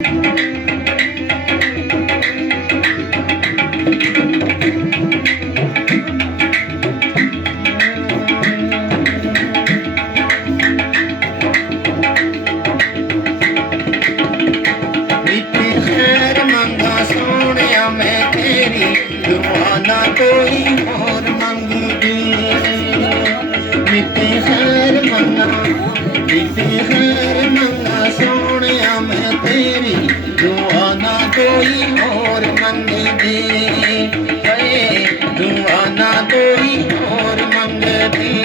ना कोई और मंगदी मिट्टी खैर मंगा सोनिया मैं तेरी दुआ ना कोई और मंगदी दुआ ना कोई और मंगदी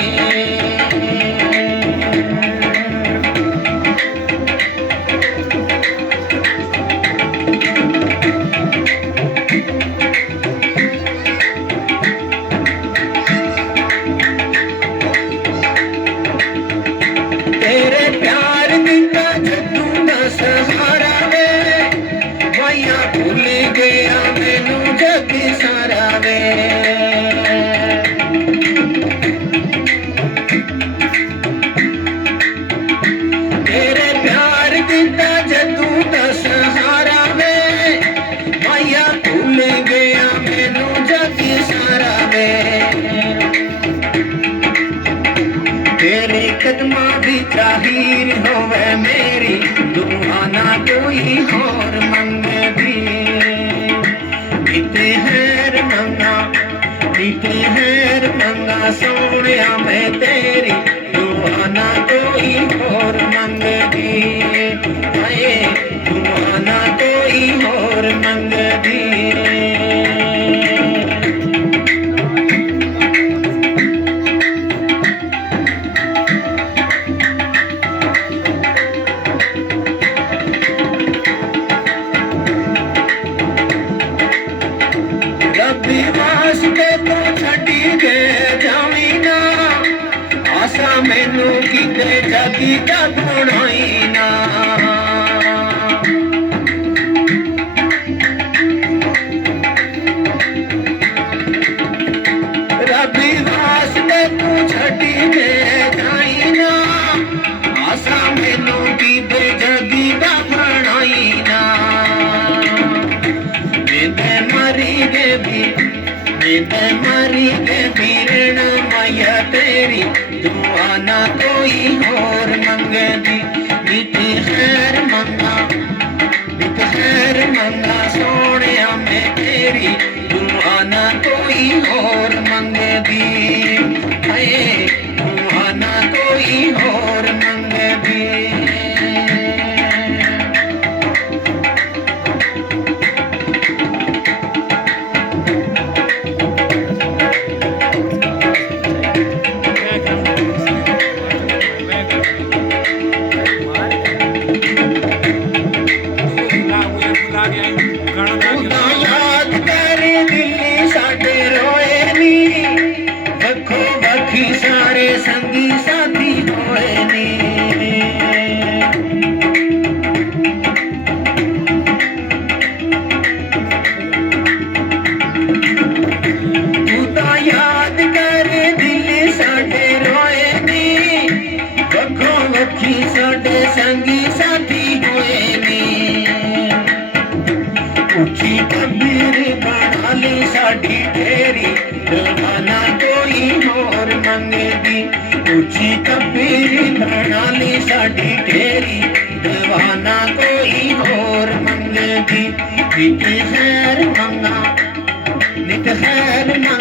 तेरे कदमा भी जाहिर होवे मेरी दुआ ना कोई और मंगदी बीते हैर मंगा सोनिया मैं तेरी दुआ ना कोई और मंगदी दुआ ना कोई और मंगदी मैनू किते जगी का बनाई ना रबी वास्ते तू छड़ी दे जाई ना आसा मैनू किते जगी का बनाई ना मैं मरी के बीरण माया तेरी दुआ ना कोई और मंगदी बीते खैर मंगा सोनिया मैं तेरी दुआ ना कोई और मंगदी दुआ ना कोई और मंगदी सारे संगी साथी होए नी तू तो याद कर दिल साडे रोए नी वखो वखी साडे संगी साथी होए नी ऊंची कबीर बना ली साडी ढेरी दवाना कोई और मंगदी ऊंची कबीर बना ली साडी ढेरी दवाना कोई और मंगदी नित खैर मंगा